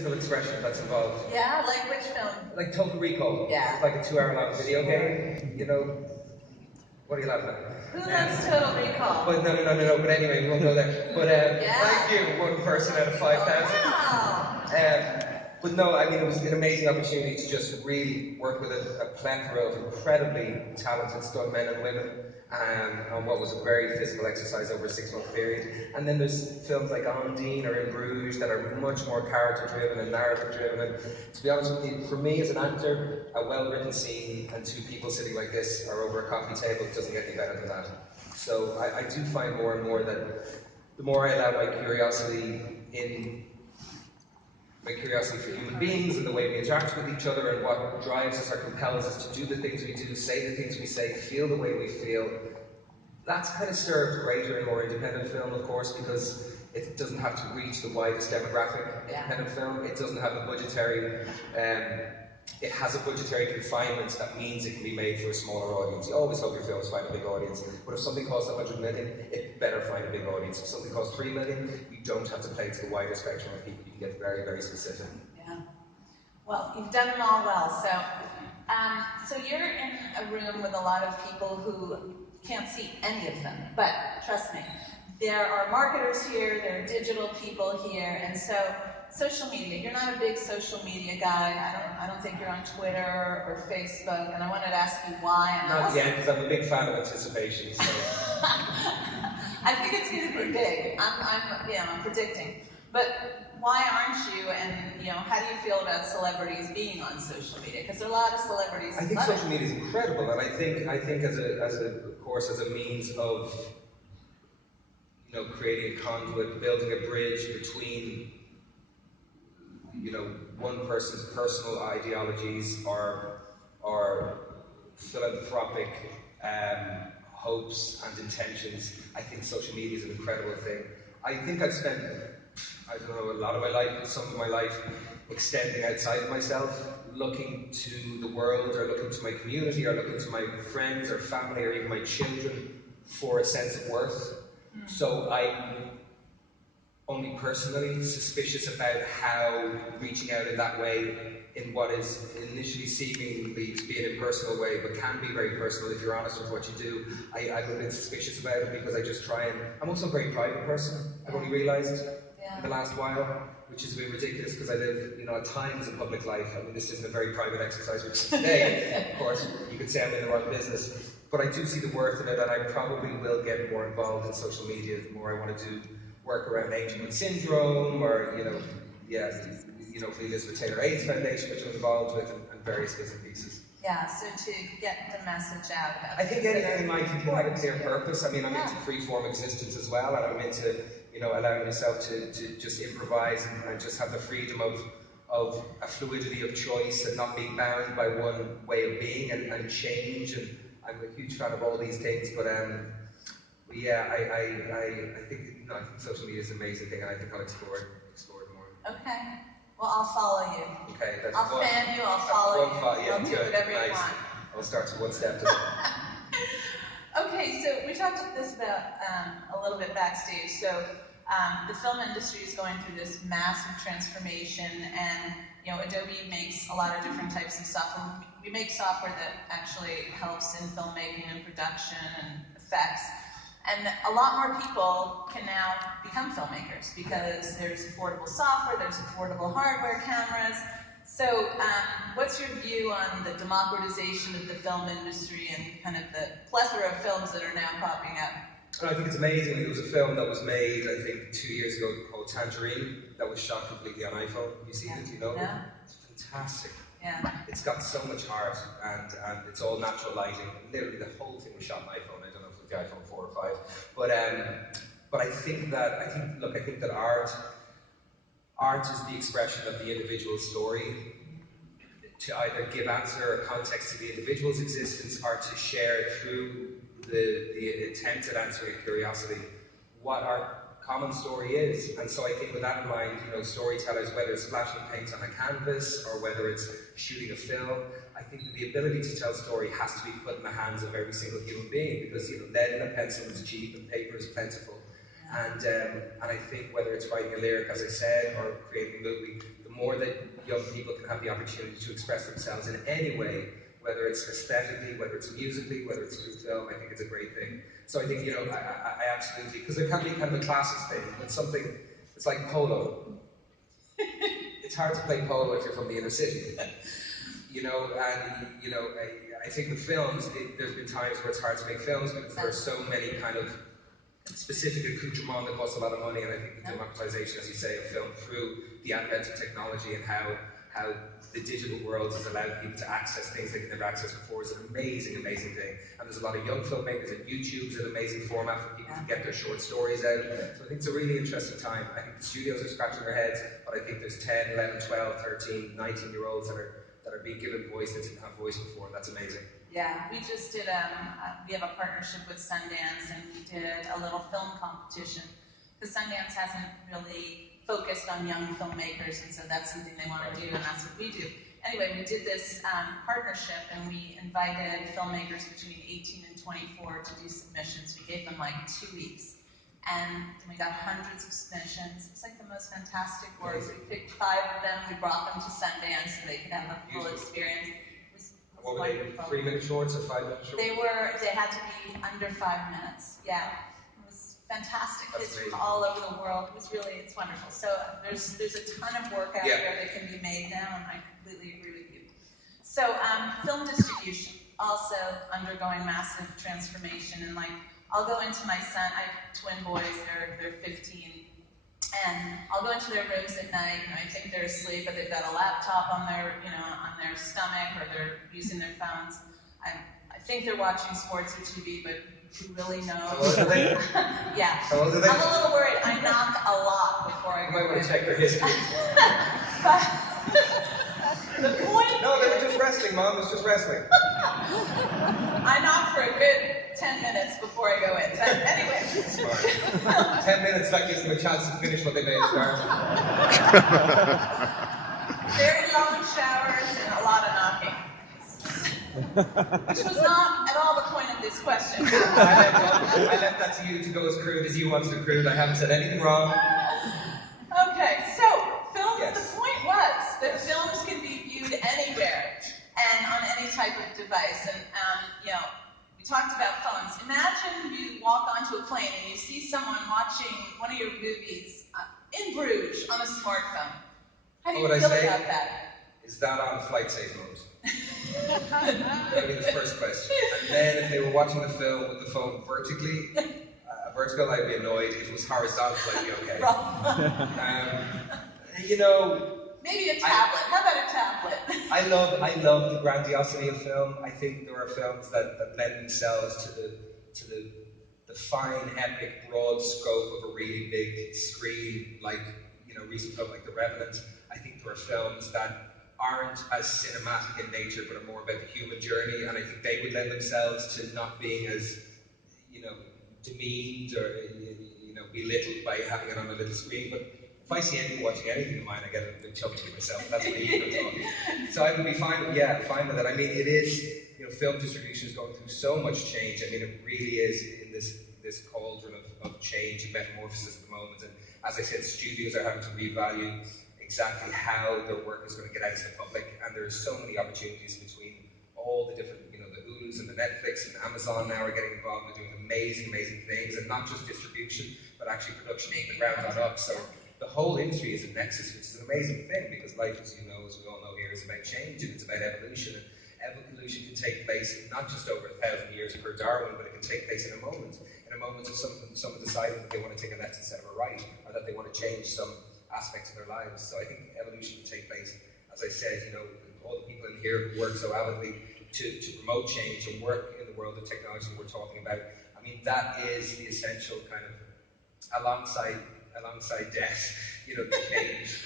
physical expression that's involved. Yeah, like which film? Like Total Recall. Yeah. It's like a 2 hour long video game. You know, what are you laughing at? Who loves Total Recall? But no. But anyway, we won't go there. But thank you, one person out of 5,000. Wow. But no, I mean, it was an amazing opportunity to just really work with a plethora of incredibly talented stunt men and women on what was a very physical exercise over a 6-month period. And then there's films like Ondine or In Bruges that are much more character-driven and narrative-driven. And to be honest with you, for me as an actor, a well-written scene and two people sitting like this or over a coffee table doesn't get any better than that. So I do find more and more that the more I allow my curiosity for human beings and the way we interact with each other and what drives us or compels us to do the things we do, say the things we say, feel the way we feel, that's kind of served greater and more independent film, of course, because it doesn't have to reach the widest demographic independent film. It doesn't have the budgetary, it has a budgetary confinement that means it can be made for a smaller audience. You always hope your films find a big audience, but if something costs 100 million, it better find a big audience. If something costs 3 million, you don't have to play to the wider spectrum of people. You can get very, very specific. Yeah. Well, you've done them all well. So you're in a room with a lot of people who can't see any of them, but trust me, there are marketers here, there are digital people here, and so social media, you're not a big social media guy. I don't think you're on Twitter or Facebook, and I wanted to ask you why. Not yet, because I'm a big fan of anticipation. So. I think it's going to be big. I'm predicting. But why aren't you? And how do you feel about celebrities being on social media? Because there are a lot of celebrities. I think social media is incredible, and I think as a means of creating a conduit, building a bridge between one person's personal ideologies or philanthropic hopes and intentions. I think social media is an incredible thing. I think I've spent, a lot of my life, some of my life, extending outside of myself, looking to the world or looking to my community or looking to my friends or family or even my children for a sense of worth. So I'm only personally suspicious about how reaching out in that way in what is initially seemingly to be an impersonal way, but can be very personal if you're honest with what you do. I'm a bit suspicious about it because I just try and... I'm also a very private person, I've only realised in the last while, which is a bit ridiculous because I live, at times in public life. I mean, this isn't a very private exercise, which today, of course, you could say I'm in the wrong business, but I do see the worth in it, and I probably will get more involved in social media the more I want to do work around Angelman syndrome, or for the Elizabeth Taylor AIDS Foundation, which I'm involved with, and various bits and pieces. Yeah, so to get the message out about I think anything in life you can have a clear purpose. I mean, I'm into free-form existence as well, and I'm into allowing yourself to just improvise and just have the freedom of a fluidity of choice and not being bound by one way of being and change. And I'm a huge fan of all these things, but yeah, I think social media is an amazing thing, and I think I'll explore it more. Okay. Well, I'll follow you. Okay, that's I'll fan you, I'll follow you. Yeah, I'll do whatever you want. I'll start to one step to Okay, so we talked about this a little bit backstage. So the film industry is going through this massive transformation, and Adobe makes a lot of different types of software. We make software that actually helps in filmmaking and production and effects. And a lot more people can now become filmmakers because there's affordable software, there's affordable hardware, cameras. So what's your view on the democratization of the film industry and kind of the plethora of films that are now popping up? I think it's amazing. There was a film that was made, I think, 2 years ago called Tangerine that was shot completely on iPhone. You seen it? You know it? It's fantastic. Yeah. It's got so much heart, and it's all natural lighting. Literally, the whole thing was shot on iPhone. I don't know if it was the iPhone 4 or 5, but I think that art is the expression of the individual story, to either give answer or context to the individual's existence, or to share through the attempt at answering curiosity what our common story is. And so I think with that in mind, storytellers, whether it's splashing paint on a canvas or whether it's shooting a film, I think that the ability to tell story has to be put in the hands of every single human being, because lead and a pencil is cheap and paper is plentiful. And I think whether it's writing a lyric, as I said, or creating a movie, the more opportunity to express themselves in any way, whether it's aesthetically, whether it's musically, whether it's through film. I think it's a great thing. So I think, I absolutely, because there can be kind of a classist thing, but something, it's like polo. It's hard to play polo if you're from the inner city. I think with films, there's been times where it's hard to make films because there are so many kind of specific accoutrements that cost a lot of money, and I think the democratization, as you say, of film through the advent of technology and how the digital world has allowed people to access things they could never access before is an amazing, amazing thing. And there's a lot of young filmmakers, and YouTube is an amazing format for people to get their short stories out. So I think it's a really interesting time. I think the studios are scratching their heads, but I think there's 10, 11, 12, 13, 19-year-olds that are being given voice that didn't have voice before, and that's amazing. Yeah, we just did, we have a partnership with Sundance, and we did a little film competition, because Sundance hasn't really focused on young filmmakers, and so that's something they want to do, and that's what we do. Anyway, we did this partnership, and we invited filmmakers between 18 and 24 to do submissions. We gave them like 2 weeks, and we got hundreds of submissions. It was like the most fantastic work. We picked 5 of them, we brought them to Sundance so they could have a full experience. What were they, 3-minute shorts or 5-minute shorts? They had to be under 5 minutes. Yeah, it was fantastic. Kids from all over the world. It's wonderful. So there's a ton of work out there that can be made now, and I completely agree with you. So film distribution also undergoing massive transformation, and I'll go into my son. I have twin boys. They're 15. And I'll go into their rooms at night, and I think they're asleep, but they've got a laptop on their stomach, or they're using their phones. I think they're watching sportsy TV, but who really knows? How old are they? Yeah. How old are they? I'm a little worried. I knock a lot before I go. You might want to check their history. But the point. No, they were just wrestling, Mom. It's just wrestling. I knock for a good 10 minutes before I go in. But anyway. Smart. 10 minutes, that gives them a chance to finish what they may have started. Very long showers and a lot of knocking. Which was not at all the point of this question. I left that to you to go as crude as you wanted to crude. I haven't said anything wrong. Okay, so films, the point was that films can be viewed anywhere and on any type of device. And, we talked about phones. Imagine you walk onto a plane and you see someone watching one of your movies in Bruges on a smartphone. How do you feel about that? Is that on flight safe mode? That would be the first question. And then if they were watching the film with the phone vertically, vertical, I'd be annoyed. If it was horizontal, I'd be okay. Maybe a tablet. How about a tablet? I love the grandiosity of film. I think there are films that lend themselves to the fine, epic, broad scope of a really big screen, like recent film like The Revenant. I think there are films that aren't as cinematic in nature, but are more about the human journey, and I think they would lend themselves to not being as demeaned or belittled by having it on a little screen. But if I see anyone watching anything of mine, I get a bit chuffed with myself. That's my ego talking. So I would be fine with it. I mean, it is, film distribution is going through so much change. I mean, it really is in this cauldron of change and metamorphosis at the moment. And as I said, studios are having to revalue exactly how their work is going to get out to the public. And there's so many opportunities between all the different, the Hulus and the Netflix and Amazon now are getting involved with doing amazing, amazing things. And not just distribution, but actually production from the ground on up. So the whole industry is a nexus, which is an amazing thing, because life, as we all know here, is about change and it's about evolution. And evolution can take place not just over 1,000 years per Darwin, but it can take place in a moment. In a moment of someone deciding that they want to take a left instead of a right, or that they want to change some aspects of their lives. So I think evolution can take place. As I said, all the people in here who work so avidly to promote change and work in the world of technology that we're talking about. I mean, that is the essential kind of alongside death, change,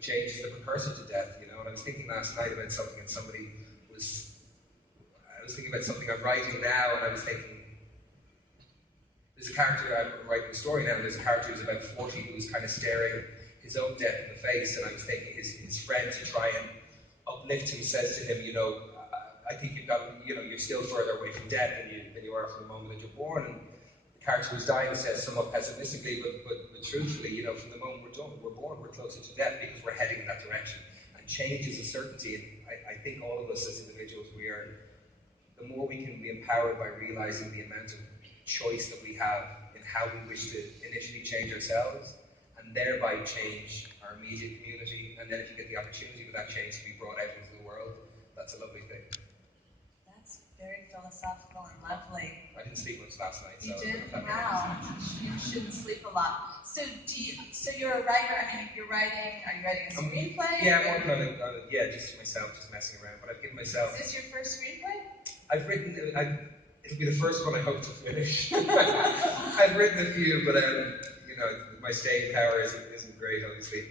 change is the precursor to death, And I was thinking last night about something, and I was thinking about something I'm writing now, and I was thinking, there's a character, I'm writing a story now, and there's a character who's about 40 who's kind of staring his own death in the face, and I was thinking his friend, to try and uplift him, says to him, I think you're still further away from death than you are from the moment that you're born. And the character who's dying says somewhat pessimistically, but truthfully, from the moment we're born, we're closer to death because we're heading in that direction. And change is a certainty. And I think all of us as individuals, the more we can be empowered by realizing the amount of choice that we have in how we wish to initially change ourselves and thereby change our immediate community. And then if you get the opportunity for that change to be brought out into the world, that's a lovely thing. That's very philosophical and lovely. I didn't sleep much last night. You so did? Wow. You shouldn't sleep a lot. So you're a writer. I mean, are you writing a screenplay? Yeah, I'm working on it. Yeah, just myself, just messing around. But I've given myself. Is this your first screenplay? It'll be the first one I hope to finish. I've written a few, but my staying power isn't great, obviously.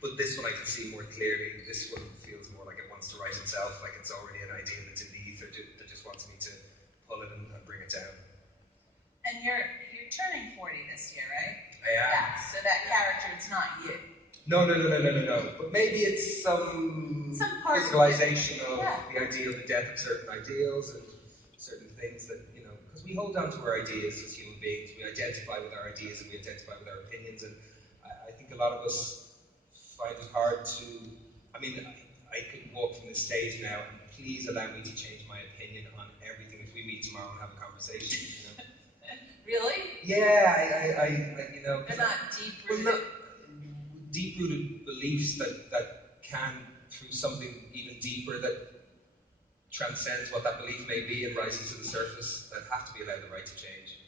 But this one I can see more clearly. This one feels more like it wants to write itself, like it's already an idea that's in the ether that just wants me to pull it and bring it down. And you're turning 40 this year, right? I am. Yeah. So that character, it's not you. No. But maybe it's some crystallization of the ideal, the death of certain ideals and certain things that, because we hold on to our ideas as human beings. We identify with our ideas and we identify with our opinions. And I think a lot of us find it hard to, I could walk from this stage now and please allow me to change my opinion on everything if we meet tomorrow and have a conversation. Really? Yeah, They're not deep-rooted. Deep-rooted beliefs that can, through something even deeper that transcends what that belief may be and rises to the surface, that have to be allowed the right to change.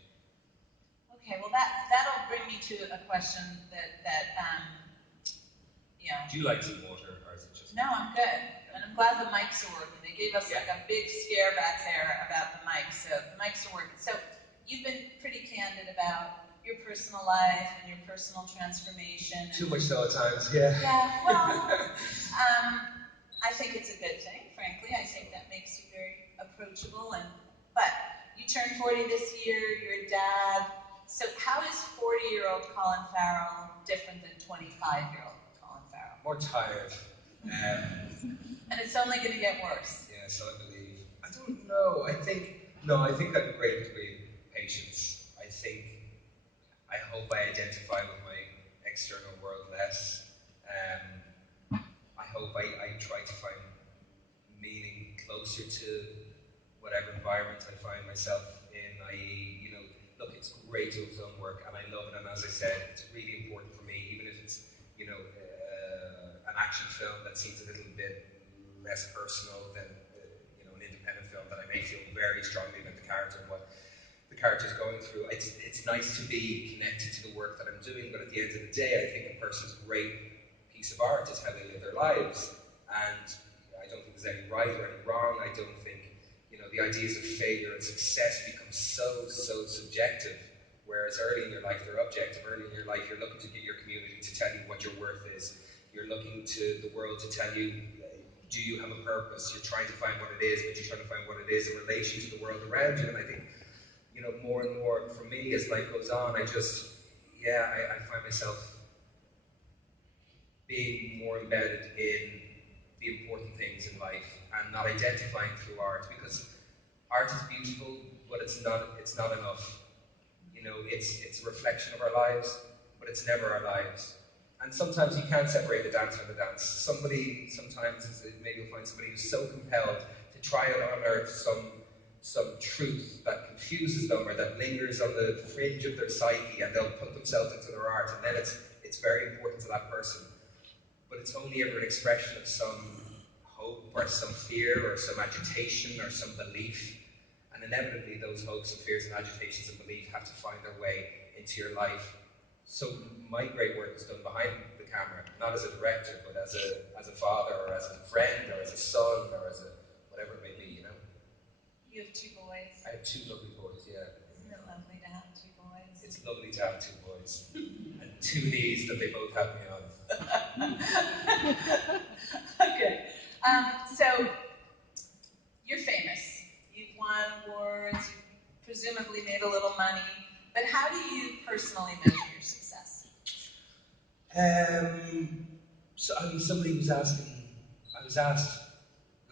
Okay, well that'll bring me to a question that Do you like some water, or is it just? No, I'm good. And I'm glad the mics are working. They gave us like a big scare back there about the mics, so the mics are working. So you've been pretty candid about your personal life and your personal transformation. Too much so at times, yeah. Yeah, well, I think it's a good thing, frankly. I think that makes you very approachable. But you turned 40 this year, you're a dad. So how is 40-year-old Colin Farrell different than 25-year-old Colin Farrell? More tired. And it's only going to get worse. Yes, I believe. I don't know. I think I have a great degree of patience. I hope I identify with my external world less. I hope I try to find meaning closer to whatever environment I find myself in, i.e., look, it's great to have film work, and I love it, and as I said, it's really important for me, even if it's, an action film that seems a little bit less personal than, an independent film that I may feel very strongly about the character and what the character's going through. It's nice to be connected to the work that I'm doing, but at the end of the day, I think a person's great piece of art is how they live their lives, and I don't think there's any right or any wrong. I don't think, the ideas of failure and success become so subjective, whereas early in your life they're objective. Early in your life you're looking to get your community to tell you what your worth is. You're looking to the world to tell you, do you have a purpose? You're trying to find what it is, but you're trying to find what it is in relation to the world around you. And I think, more and more for me as life goes on, I find myself being more embedded in the important things in life and not identifying through art, because art is beautiful, but it's not enough. It's a reflection of our lives, but it's never our lives. And sometimes you can't separate the dance from the dance. Maybe you'll find somebody who's so compelled to try and unearth some truth that confuses them or that lingers on the fringe of their psyche, and they'll put themselves into their art, and then it's very important to that person. But it's only ever an expression of some hope or some fear or some agitation or some belief. And inevitably those hopes and fears and agitations and belief have to find their way into your life. So my great work is done behind the camera, not as a director, but as a father or as a friend or as a son or as a whatever it may be, You have 2 boys. I have 2 lovely boys, yeah. Isn't it lovely to have 2 boys? It's lovely to have 2 boys. And 2 knees that they both have me on. Okay. So, you're famous. You've won awards, you've presumably made a little money, but how do you personally measure your success? Somebody was asking, I was asked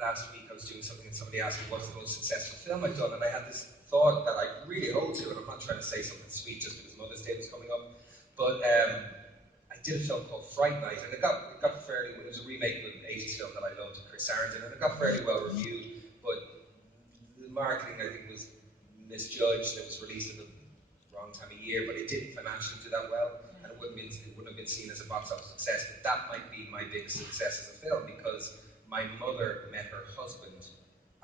last week, I was doing something and somebody asked me what's the most successful film I've done, and I had this thought that I really hold to, and I'm not trying to say something sweet just because Mother's Day was coming up, but I did a film called Fright Night, and it got fairly. It was a remake of an '80s film that I loved, Chris Sarandon, and it got fairly well reviewed. But the marketing, I think, was misjudged. It was released at the wrong time of year, but it didn't financially do that well, and it wouldn't have been seen as a box office success. But that might be my biggest success as a film, because my mother met her husband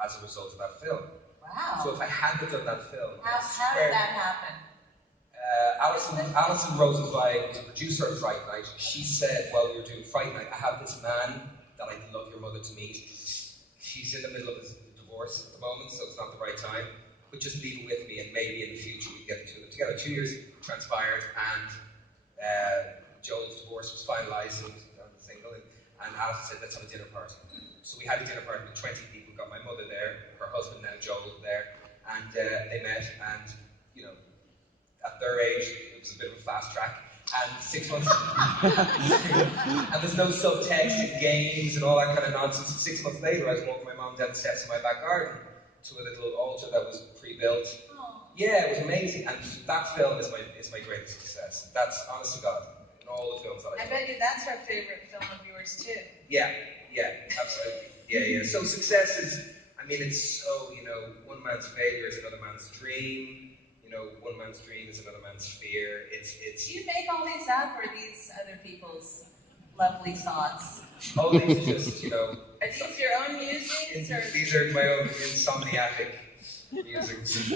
as a result of that film. Wow. So if I hadn't done that film, how did that happen? Alison Rosenzweig was a producer of Fright Night. She said, while we were doing Fright Night, I have this man that I'd love your mother to meet. She's in the middle of his divorce at the moment, so it's not the right time. But just leave it with me, and maybe in the future we get the two of them together. 2 years transpired, and Joel's divorce was finalised, and he was single, and Alison said, let's have a dinner party. So we had a dinner party with 20 people. Got my mother there, her husband now Joel there, and they met, and at their age, it was a bit of a fast track. And 6 months, and there's no subtext and games and all that kind of nonsense. 6 months later, I was walking my mom down the steps in my back garden to a little altar that was pre-built. Aww. Yeah, it was amazing. And that film is my greatest success. That's, honest to God, in all the films that I bet you that's our favorite film of yours too. Yeah, absolutely. Yeah. So success is, it's so, one man's failure is another man's dream. One man's dream is another man's fear. Do you make all these up, or are these other people's lovely thoughts? Oh, these are just, Are these your own musings? These are my own insomniatic musings.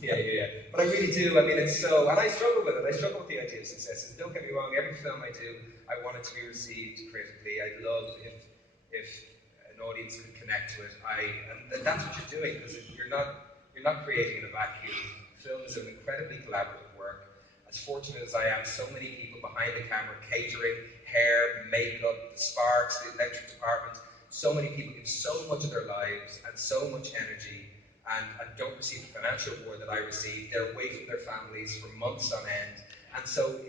Yeah. But I really do. It's so, and I struggle with it. I struggle with the idea of success. And don't get me wrong, every film I do, I want it to be received critically. I'd love if an audience could connect to it. And that's what you're doing, because you're not creating in a vacuum. Film is an incredibly collaborative work. As fortunate as I am, so many people behind the camera, catering, hair, makeup, the sparks, the electric department, so many people give so much of their lives and so much energy, and don't receive the financial reward that I receive. They're away from their families for months on end, and so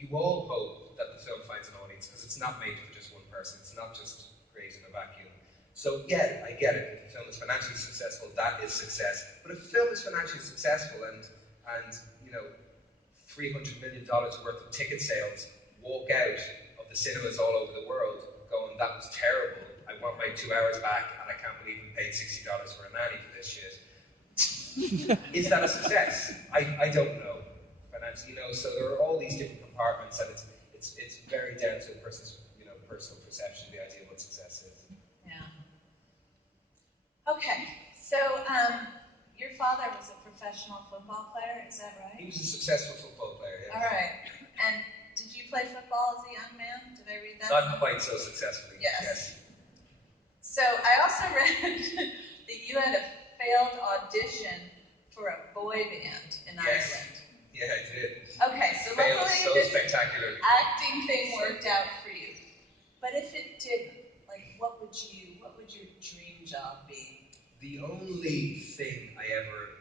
you all hope that the film finds an audience, because it's not made for just one person. It's not just created in a vacuum. So yeah, I get it. If the film is financially successful, that is success. But if the film is financially successful and $300 million worth of ticket sales walk out of the cinemas all over the world going, that was terrible, I want my 2 hours back, and I can't believe we paid $60 for a nanny for this shit. Is that a success? I don't know. Financially, so there are all these different compartments, and it's very down to a person's personal perception, the idea of what success is. Yeah. Okay, so your father was a professional football player, is that right? He was a successful football player, yeah. All right. And did you play football as a young man? Did I read that? Not quite so successfully. Yes. So I also read that you had a failed audition for a boy band in Ireland. Yeah, I did. Okay, so luckily so this spectacularly. acting thing worked out for you. But if it didn't, what would your dream job be? The only thing I ever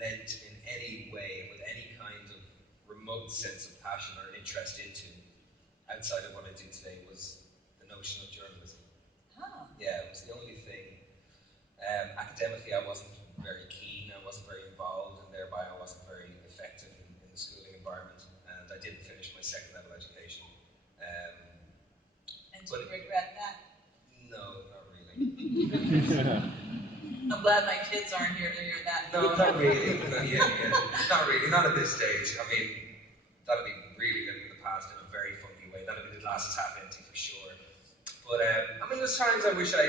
lent in any way, with any kind of remote sense of passion or interest into, outside of what I do today, was the notion of journalism. Oh. Yeah, it was the only thing. Academically, I wasn't very keen, I wasn't very involved, and thereby I wasn't very effective in the schooling environment, and I didn't finish my second level education. And do you regret that? No, not really. I'm glad my kids aren't here to hear that. No, not really. Not really. Not at this stage. That'll be really living in the past in a very funky way. That'll be the glass is half empty for sure. But there's times I wish I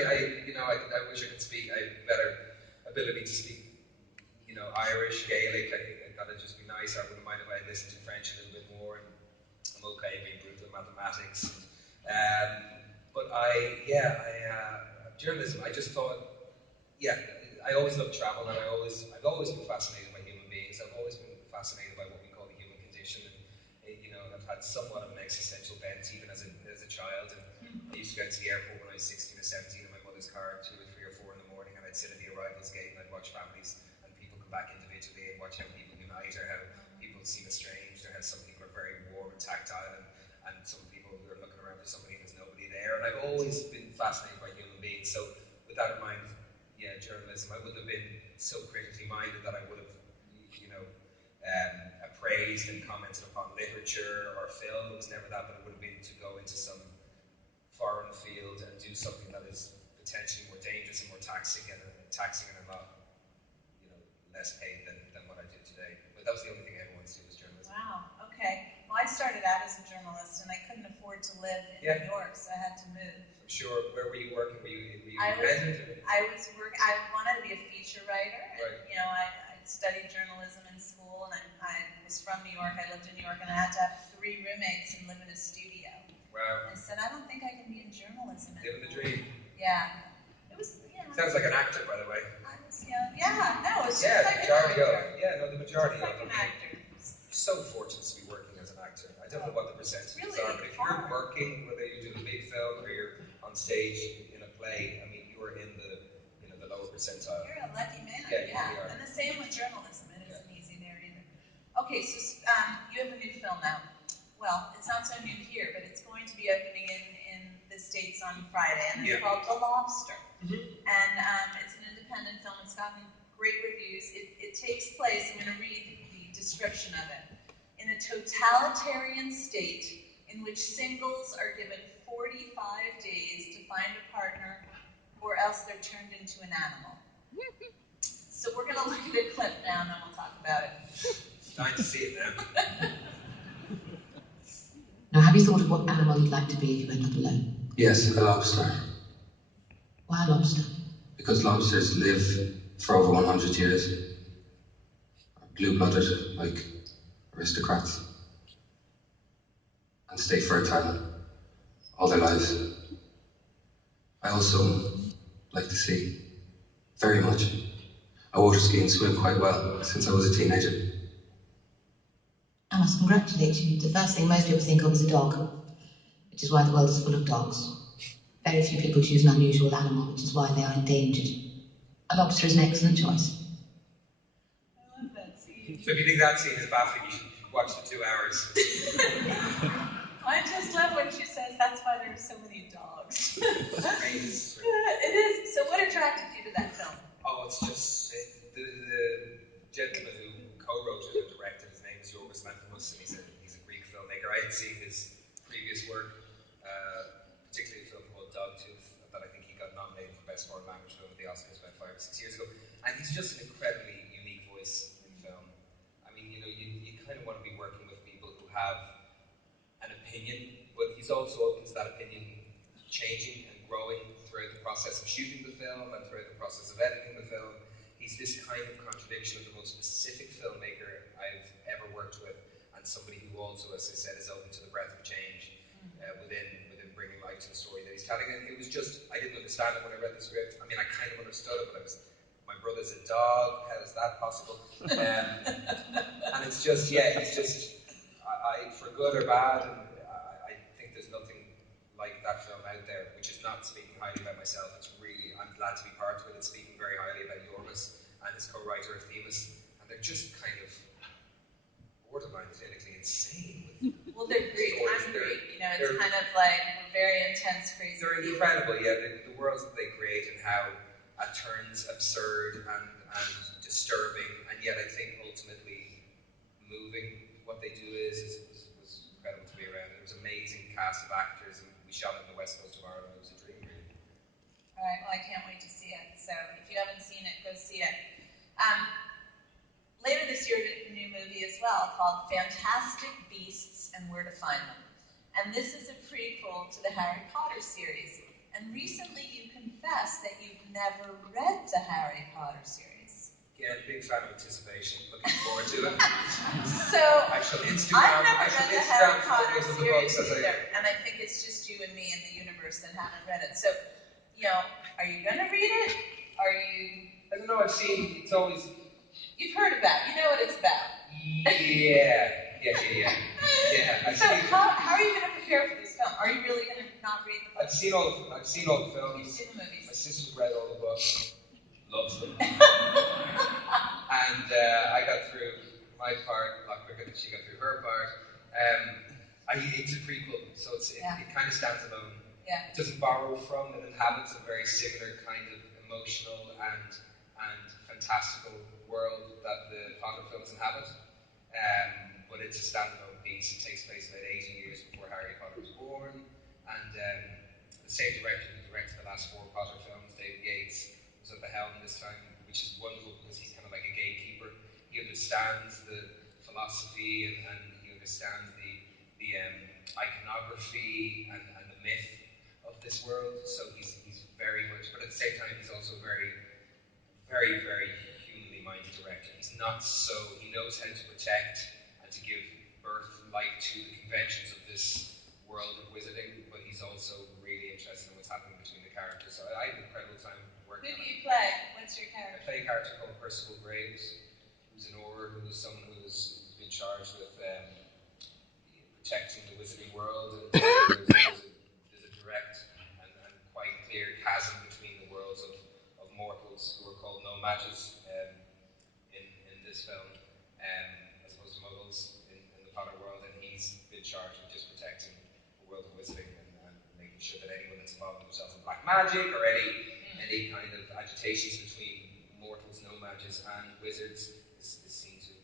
wish I could speak. I have better ability to speak, Irish, Gaelic. I think that'd just be nice. I wouldn't mind if I listened to French a little bit more. And I'm okay being brutal in mathematics. But journalism. I just thought, I always loved travel, and I've always been fascinated by human beings. I've always been fascinated by what we call the human condition, and I've had somewhat of an existential bent even as a child. And I used to go to the airport when I was 16 or 17 in my mother's car at 2 or 3 or 4 in the morning, and I'd sit at the arrivals gate and I'd watch families and people come back individually and watch how people unite, or how people seem estranged, or how some people are very warm and tactile, and some people are looking around for somebody and there's nobody there. And I've always been fascinated by human beings. So with that in mind, journalism, I wouldn't have been so critically minded that I would have, appraised and commented upon literature or film. It was never that, but it would have been to go into some foreign field and do something that is potentially more dangerous and more taxing and a lot, less paid than what I do today. But that was the only thing I ever wanted to do was journalism. Wow. Okay. Well, I started out as a journalist, and I couldn't afford to live in New York, so I had to move. I'm sure. Where were you working? Were you independent? I wanted to be a feature writer. And, right. I studied journalism in school, and I was from New York. I lived in New York, and I had to have 3 roommates and live in a studio. Wow. And I said, I don't think I can be in journalism anymore. Living the dream. Yeah. It was, Sounds like an actor, by the way. I was young. Yeah, no, it's just like an actor. The majority just of like an actor. So fortunate to be working as an actor. I don't know what the percentages are, but if you're working, whether you're doing a big film or you're on stage in a play, I mean, you are in the lower percentile. You're a lucky man. Yeah, you really are. And the same with journalism. It isn't easy there either. Okay, so you have a new film now. Well, it's not so new here, but it's going to be opening in the States on Friday, and it's called The Lobster. Mm-hmm. And it's an independent film. It's gotten great reviews. It takes place, I'm going to read the description of it, in a totalitarian state in which singles are given 45 days to find a partner, or else they're turned into an animal. So we're going to look at a clip now, and then we'll talk about it. Dying to see it now. Now, have you thought of what animal you'd like to be if you went up alone? Yes, a lobster. Why a lobster? Because lobsters live for over 100 years. Blue-blooded, like aristocrats. And stay fertile all their lives. I also like the sea. Very much. I water ski and swim quite well since I was a teenager. I must congratulate you. The first thing most people think of is a dog, which is why the world is full of dogs. Very few people choose an unusual animal, which is why they are endangered. A lobster is an excellent choice. I love that scene. So if you think that scene is baffling, you should watch the 2 hours. I just love when she says that's why there are so many dogs. It's It is. So what attracted you to that film? Oh, it's just the gentleman who co-wrote it and directed. His name is Yorgos Lanthimos, and he's a Greek filmmaker. I had seen his previous work, particularly a film called Dogtooth, that I think he got nominated for Best Foreign Language Film at the Oscars about 5 or 6 years ago. And he's just an incredibly unique voice in film. I mean, you kind of want to be working with people who have an opinion, but he's also open to that opinion changing and growing throughout the process of shooting the film and throughout the process of editing the film. He's this kind of contradiction of the most specific filmmaker I've ever worked with, and somebody who also, as I said, is open to the breadth of change within bringing life to the story that he's telling. And it was just, I didn't understand it when I read the script. I mean, I kind of understood it, but my brother's a dog, how is that possible? And it's just, it's just, I for good or bad, and I think there's nothing like that film out there, which is not speaking highly about myself. It's really, I'm glad to be part of it. It's speaking very highly about Yorgos and his co-writer Themis, and they're just kind of borderline clinically insane. Well, they're Greek. I'm Greek. It's kind of like very intense, crazy. They're incredible, the worlds that they create and how at turns absurd and disturbing, and yet I think ultimately moving. What they do was incredible to be around. There was an amazing cast of actors, and we shot it on the west coast of Ireland. It was a dream, really. All right, well, I can't wait to see it. So if you haven't seen it, go see it. Later this year, a new movie as well called Fantastic Beasts and Where to Find Them. And this is a prequel to the Harry Potter series. And recently you confessed that you've never read the Harry Potter series. Yeah, big fan of anticipation. Looking forward to it. So, I shall I've never read the Harry Potter series either, and I think it's just you and me in the universe that haven't read it. So, are you going to read it? Are you... I don't know, I've seen, it's always... You've heard about it, you know what it's about. Yeah. So, how are you going to prepare for this film? Are you really going to not read the book? I've seen all the films. You've seen the movies. My sister's read all the books. Loves them. And I got through my part a lot quicker than she got through her part. It's a prequel, so it kind of stands alone. Yeah. It doesn't borrow from, it inhabits a very similar kind of emotional and fantastical world that the Potter films inhabit. but it's a standalone piece. It takes place about 80 years before Harry Potter was born, and the same director who directed the last 4 Potter films, David Yates, was at the helm this time, which is wonderful because he's kind of like a gatekeeper. He understands the philosophy and he understands the iconography and the myth of this world. So he's very much, but at the same time, he's also very, very, very humanly minded director. He's not so, he knows how to protect and to give birth and life to the conventions of this world of wizarding, but he's also really interested in what's happening between the characters. So I had an incredible time working on it. Who do you play? What's your I character? play a character called Percival Graves, who's an Auror, who is someone who's been charged with protecting the wizarding world, and there's a direct and quite clear chasm between the worlds of mortals who are called no-mages in this film, as opposed to muggles in the Potter world, and he's been charged with just protecting the world of wizarding and making sure that anyone that's involved themselves in black magic or any kind of agitations between mortals, no-mages, and wizards is seen to.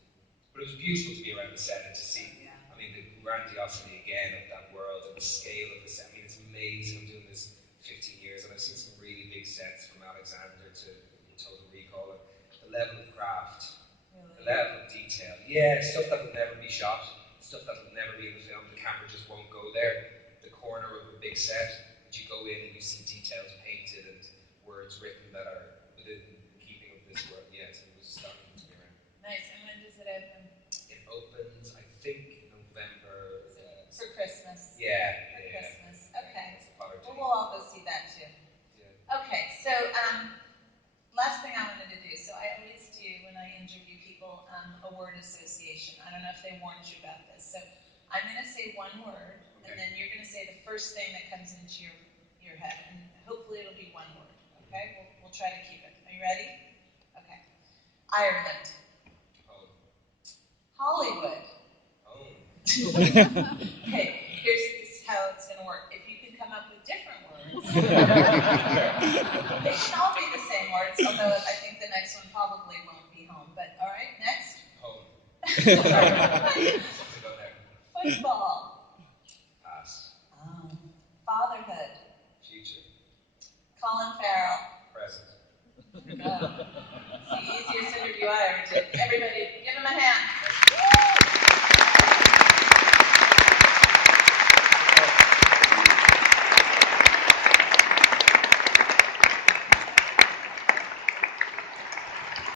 But it was beautiful to be around the set and to see, I mean, the grandiosity again of that world and the scale of the set. I mean, it's amazing. I'm doing this 15 years and I've seen some really big sets from Alexander to Total Recall. And the level of craft, the level of detail. Yeah, stuff that would never be shot, stuff that would never be in the film. The camera just won't go there. The corner of a big set, but you go in and you see details painted and words written that are within keeping of this world. Yes, it was stunning to be around. Nice. And when does it open? It opens, I think, November. For Christmas. Yeah. For Christmas. Okay. Well, we'll all go see that too. Yeah. Okay, so last thing I wanted to do. So I always do when I interview people a word association. I don't know if they warned you about this. So I'm going to say one word, and then you're going to say the first thing that comes into your head, and hopefully it'll be one word. Okay, we'll try to keep it. Are you ready? Okay. Ireland. Home. Hollywood. Home. Okay, here's how it's going to work. If you can come up with different words, they should all be the same words, although I think the next one probably won't be home. But all right, next. Home. Football. Pass. Fatherhood. Future. Colin Farrell. Present. It's the easiest interview I ever did. Everybody